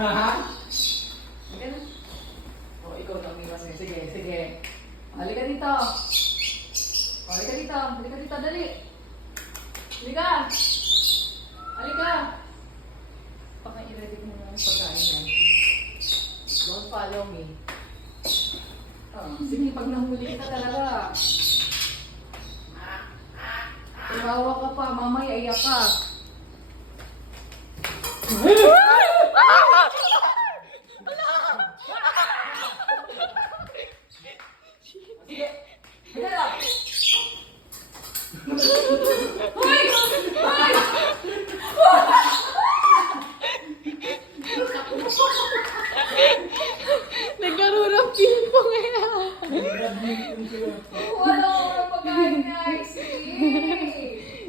Ha? Sige na. O, ikaw na umiwas ngayon. Sige, sige. Halika dito. Halika dito. Halika dito, dali. Halika. Halika. Baka i-ready mo na yung pagkain yan. Don't follow me. Oh, sige, pag nahuli ka talaga. Tumawa ka pa, mamaya iyak ka. Sige. Sige lang. Hoy! Hoy! Naglaro ng ping-pong eh. Wala ko ng pagkain na ice cream.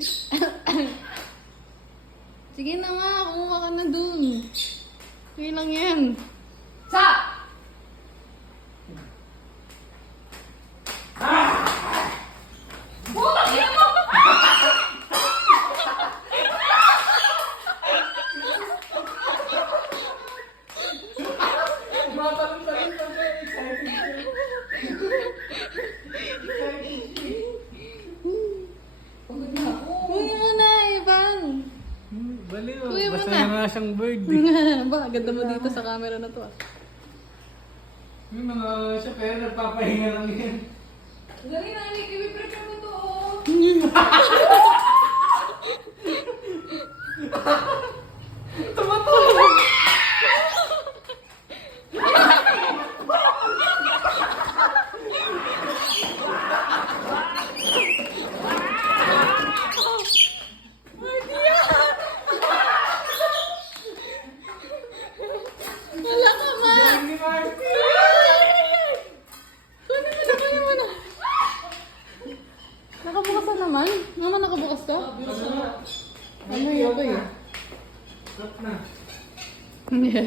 Sige na nga, kumuha ka na dun. Sige lang yan. Sa! Butak niya mo! Matalong-talong pa siya. Excited siya. Pagod na ako. Kuya mo na, Ivan. Baliw. Kuya mo Basta na. nga siyang bird. Ba, ganda mo dito sa camera na to ah. Yung mga siya pero nagpapahinga lang yan. Dali na, i-prepare mo to. Tumatulog! Wala ka ma! Hindi Marty! Kunin mo na. Nakabukas na naman? Mama, nakabukas ka? Ano yun ko eh? Stop na. Yeah.